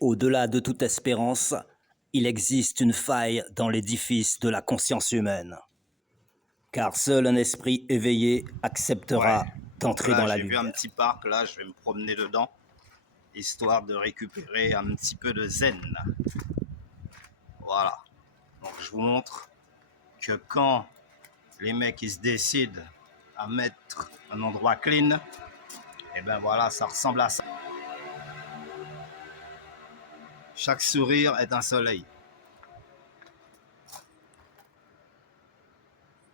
Au-delà de toute espérance, il existe une faille dans l'édifice de la conscience humaine. Car seul un esprit éveillé acceptera d'entrer dans la J'ai vu un lumière. petit parc, là, je vais me promener dedans, histoire de récupérer un petit peu de zen. Voilà. Donc je vous montre que quand les mecs ils se décident à mettre un endroit clean, et ben voilà, ça ressemble à ça. Chaque sourire est un soleil.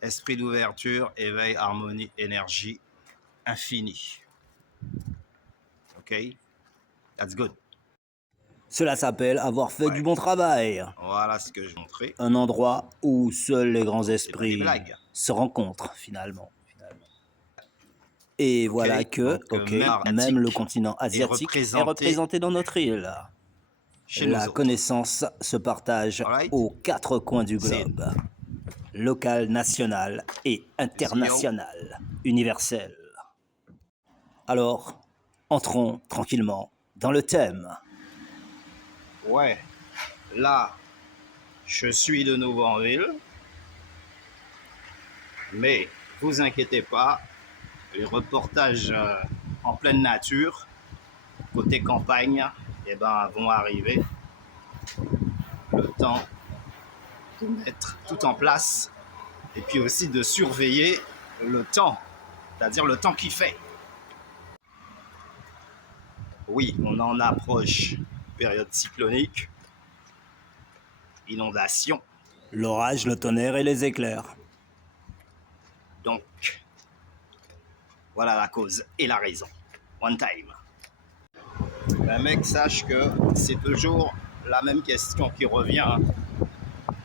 Esprit d'ouverture, éveil, harmonie, énergie, infini. Ok? That's good. Cela s'appelle avoir fait du bon travail. Voilà ce que je montrais. Un endroit où seuls les grands C'est pas des esprits blagues. se rencontrent finalement. Et voilà que, Donc, même le continent asiatique est représenté dans notre île. Chez La nous connaissance se partage aux quatre coins du globe. Local, national et international, universel. Alors, entrons tranquillement dans le thème. Ouais, là, je suis de nouveau en ville, mais vous inquiétez pas, les reportages en pleine nature, côté campagne, eh ben, vont arriver. Le temps de mettre tout en place et puis aussi de surveiller le temps, c'est-à-dire le temps qu'il fait. Oui, on en approche, période cyclonique, inondation. L'orage, le tonnerre et les éclairs. Donc, voilà la cause et la raison. One time. Ben mec, sache que c'est toujours la même question qui revient.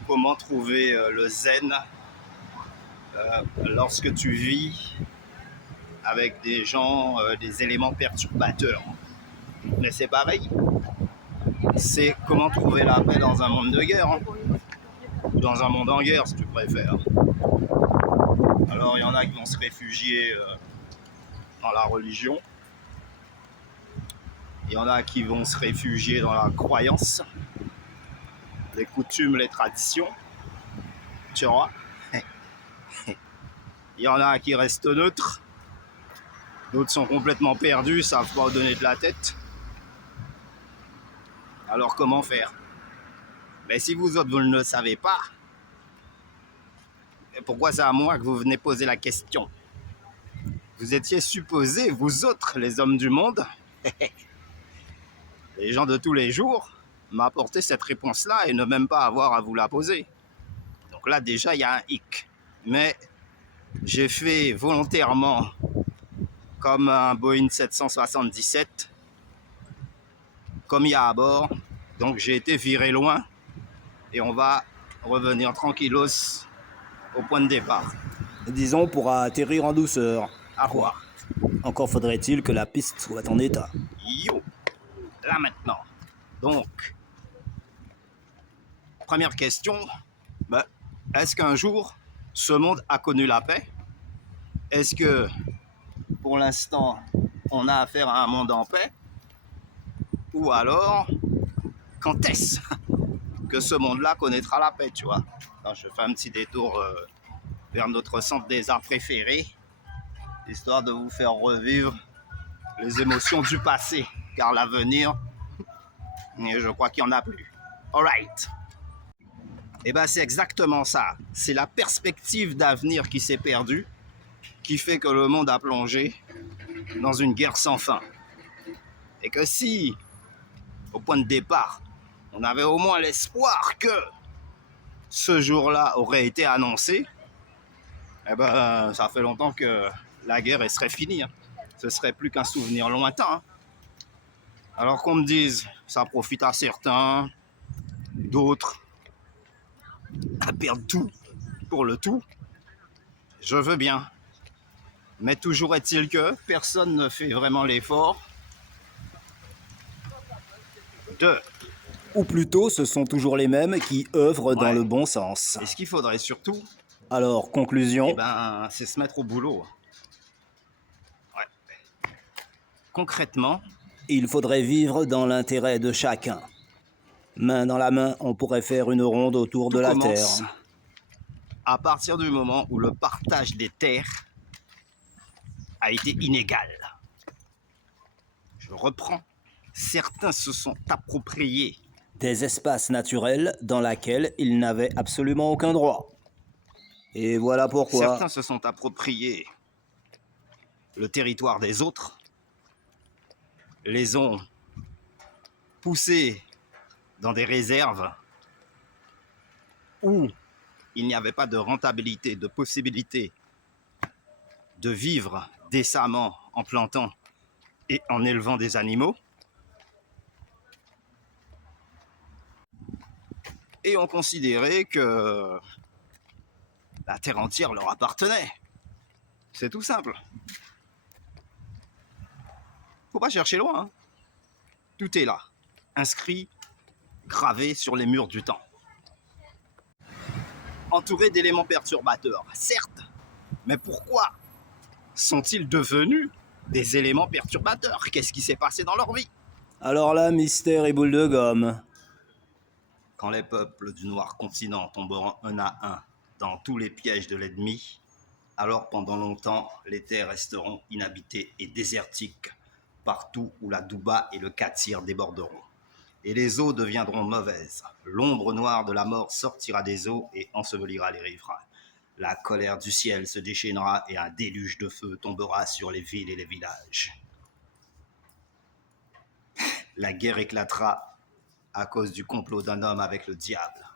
Comment trouver le zen lorsque tu vis avec des gens, des éléments perturbateurs. Mais c'est pareil. C'est comment trouver la paix dans un monde de guerre. Ou dans un monde en guerre, si tu préfères. Alors, il y en a qui vont se réfugier dans la religion. Il y en a qui vont se réfugier dans la croyance, les coutumes, les traditions. Tu vois. Il y en a qui restent neutres. D'autres sont complètement perdus, savent pas où donner de la tête. Alors comment faire? Mais si vous autres, vous ne le savez pas, pourquoi c'est à moi que vous venez poser la question? Vous étiez supposés, vous autres, les hommes du monde, les gens de tous les jours, m'apporter cette réponse-là et ne même pas avoir à vous la poser. Donc là, déjà, il y a un hic. Mais j'ai fait volontairement comme un Boeing 777, comme il y a à bord. Donc j'ai été viré loin et on va revenir tranquillos au point de départ. Disons pour atterrir en douceur. À voir. Encore faudrait-il que la piste soit en état. Yo, là maintenant. Donc, première question, ben, est-ce qu'un jour, ce monde a connu la paix? Est-ce que, pour l'instant, on a affaire à un monde en paix? Ou alors, quand est-ce que ce monde-là connaîtra la paix, tu vois? Alors, je fais un petit détour vers notre centre des arts préférés, histoire de vous faire revivre les émotions du passé, car l'avenir, je crois qu'il n'y en a plus. All right. Et bien, c'est exactement ça. C'est la perspective d'avenir qui s'est perdue, qui fait que le monde a plongé dans une guerre sans fin. Et que si, au point de départ, on avait au moins l'espoir que ce jour-là aurait été annoncé, eh ben, ça fait longtemps que la guerre elle serait finie. Hein. Ce serait plus qu'un souvenir lointain. Hein. Alors qu'on me dise, ça profite à certains, d'autres à perdre tout pour le tout, je veux bien. Mais toujours est-il que personne ne fait vraiment l'effort de... Ou plutôt, ce sont toujours les mêmes qui œuvrent dans le bon sens. Et ce qu'il faudrait surtout... Alors, conclusion? Eh ben, c'est se mettre au boulot. Ouais. Concrètement, Il faudrait vivre dans l'intérêt de chacun. Main dans la main, on pourrait faire une ronde autour de Tout la commence Terre. à partir du moment où le partage des terres a été inégal. Je reprends. Certains se sont appropriés Des espaces naturels dans lesquels ils n'avaient absolument aucun droit. Et voilà pourquoi Certains se sont appropriés le territoire des autres, les ont poussés dans des réserves où il n'y avait pas de rentabilité, de possibilité de vivre décemment en plantant et en élevant des animaux. Et ont considéré que la terre entière leur appartenait. C'est tout simple. Faut pas chercher loin. Hein. Tout est là, inscrit, gravé sur les murs du temps. Entouré d'éléments perturbateurs, certes, mais pourquoi sont-ils devenus des éléments perturbateurs? Qu'est-ce qui s'est passé dans leur vie? Alors là, mystère et boule de gomme. Quand les peuples du noir continent tomberont un à un dans tous les pièges de l'ennemi, alors pendant longtemps, les terres resteront inhabitées et désertiques, partout où la Douba et le Katir déborderont. Et les eaux deviendront mauvaises. L'ombre noire de la mort sortira des eaux et ensevelira les riverains. La colère du ciel se déchaînera et un déluge de feu tombera sur les villes et les villages. La guerre éclatera à cause du complot d'un homme avec le diable.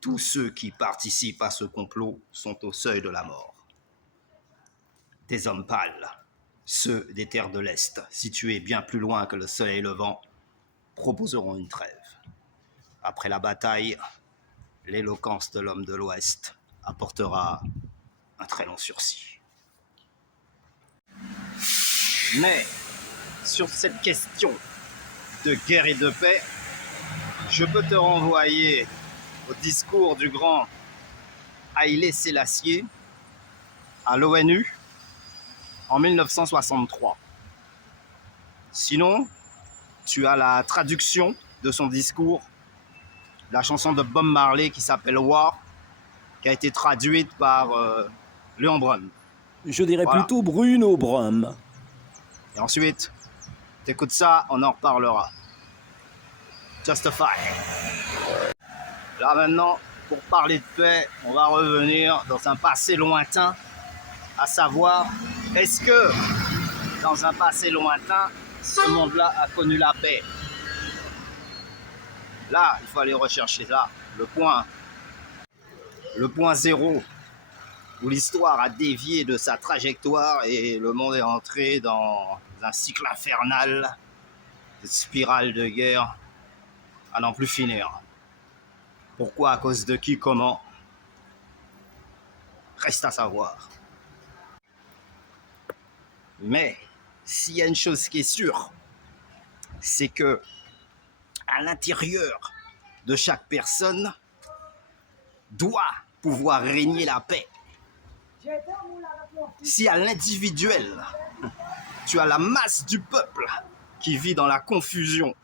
Tous ceux qui participent à ce complot sont au seuil de la mort. Des hommes pâles, ceux des terres de l'Est, situés bien plus loin que le soleil levant, proposeront une trêve. Après la bataille, l'éloquence de l'homme de l'Ouest apportera un très long sursis. Mais, sur cette question de guerre et de paix, je peux te renvoyer au discours du grand Haïlé Sélassié à l'ONU en 1963. Sinon, tu as la traduction de son discours, la chanson de Bob Marley qui s'appelle War, qui a été traduite par Léon Brun. Je dirais Voilà. plutôt Bruno Brum. Et ensuite, t'écoutes ça, on en reparlera. Justify. Là maintenant, pour parler de paix, on va revenir dans un passé lointain, à savoir, est-ce que dans un passé lointain, ce monde-là a connu la paix? Là, il faut aller rechercher là, le point zéro, où l'histoire a dévié de sa trajectoire et le monde est entré dans un cycle infernal, une spirale de guerre à n'en plus finir. Pourquoi, à cause de qui, comment? Reste à savoir. Mais s'il y a une chose qui est sûre, c'est que à l'intérieur de chaque personne doit pouvoir régner la paix. Si à l'individuel, tu as la masse du peuple qui vit dans la confusion,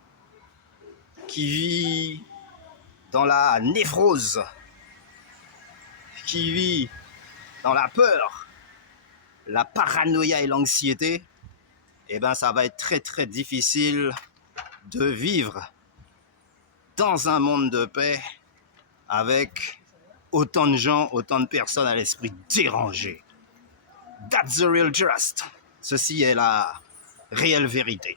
qui vit dans la névrose, qui vit dans la peur, la paranoïa et l'anxiété, eh bien ça va être très très difficile de vivre dans un monde de paix avec autant de gens, autant de personnes à l'esprit dérangé. That's the real trust. Ceci est la réelle vérité.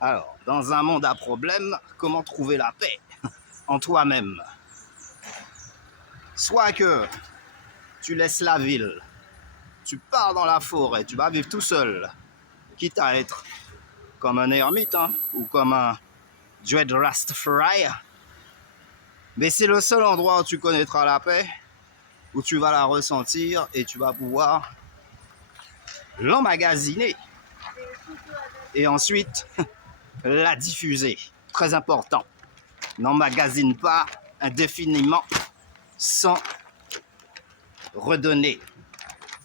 Alors, dans un monde à problème, comment trouver la paix en toi-même? Soit que tu laisses la ville, tu pars dans la forêt, tu vas vivre tout seul, quitte à être comme un ermite ou comme un Dread Rastafari. Mais c'est le seul endroit où tu connaîtras la paix, où tu vas la ressentir et tu vas pouvoir l'emmagasiner. Et ensuite, la diffuser. Très important. N'emmagasine pas indéfiniment sans redonner.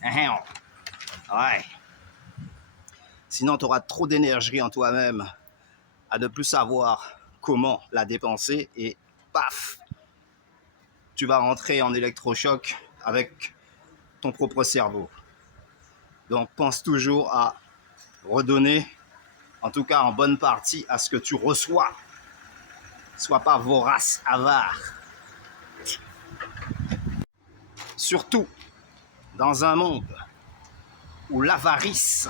Ouais. Sinon, tu auras trop d'énergie en toi-même à ne plus savoir comment la dépenser et paf, tu vas rentrer en électrochoc avec ton propre cerveau. Donc, pense toujours à redonner, en tout cas en bonne partie, à ce que tu reçois. Sois pas vorace, avare. Surtout dans un monde où l'avarice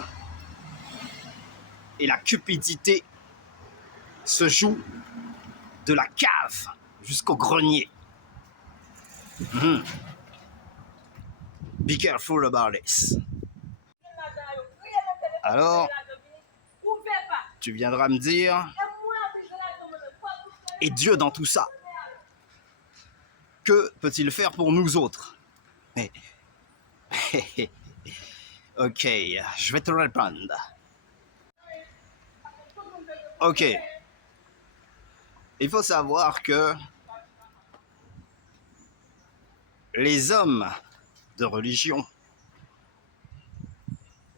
et la cupidité se jouent de la cave jusqu'au grenier. Be careful about this. Alors, tu viendras me dire, et Dieu dans tout ça, que peut-il faire pour nous autres? Mais, ok, je vais te répondre. Ok, il faut savoir que les hommes de religion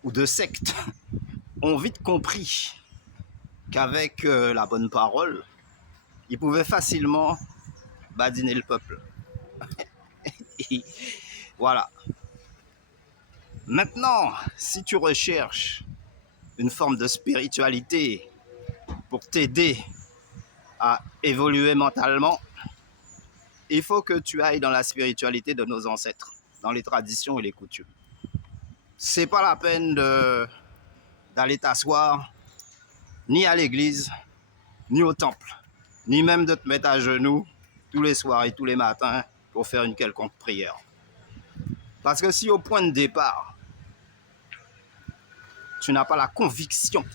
ou de secte ont vite compris qu'avec la bonne parole, ils pouvaient facilement badiner le peuple. Voilà. Maintenant, si tu recherches une forme de spiritualité pour t'aider à évoluer mentalement, il faut que tu ailles dans la spiritualité de nos ancêtres, dans les traditions et les coutumes. C'est pas la peine d'aller t'asseoir ni à l'église, ni au temple, ni même de te mettre à genoux tous les soirs et tous les matins pour faire une quelconque prière. Parce que si au point de départ, tu n'as pas la conviction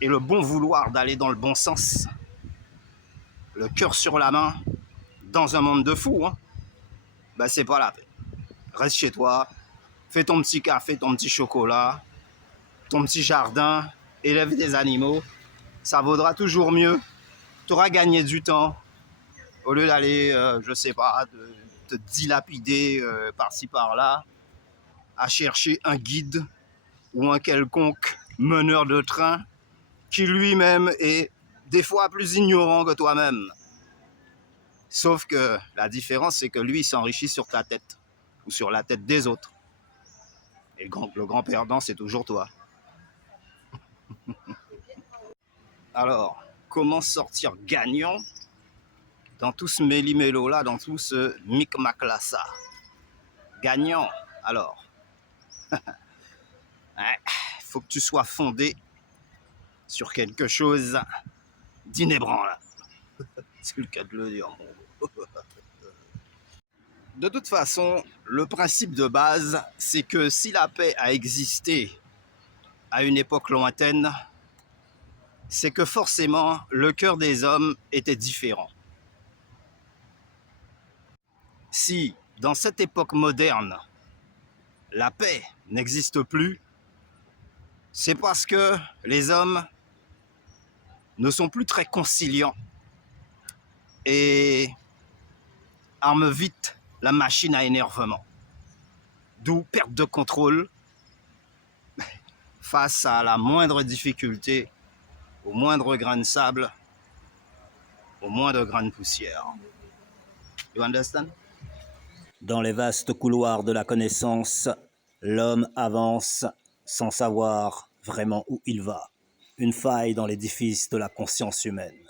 et le bon vouloir d'aller dans le bon sens, le cœur sur la main, dans un monde de fous, ben c'est pas la peine. Reste chez toi, fais ton petit café, ton petit chocolat, ton petit jardin, élève des animaux, ça vaudra toujours mieux. Tu auras gagné du temps au lieu d'aller, je sais pas, de te dilapider par-ci par-là, à chercher un guide ou un quelconque meneur de train qui lui-même est des fois plus ignorant que toi-même. Sauf que la différence, c'est que lui, il s'enrichit sur ta tête ou sur la tête des autres. Et le grand perdant, c'est toujours toi. Alors, comment sortir gagnant dans tout ce méli-mélo-là, dans tout ce micmac-là, ça? Gagnant, alors, il faut que tu sois fondé sur quelque chose d'inébranlable. C'est le cas de le dire. De toute façon, le principe de base, c'est que si la paix a existé à une époque lointaine, c'est que forcément, le cœur des hommes était différent. Si, dans cette époque moderne, la paix n'existe plus, c'est parce que les hommes ne sont plus très conciliants et arment vite la machine à énervement. D'où perte de contrôle face à la moindre difficulté, au moindre grain de sable, au moindre grain de poussière. You understand? Dans les vastes couloirs de la connaissance, l'homme avance sans savoir vraiment où il va. Une faille dans l'édifice de la conscience humaine.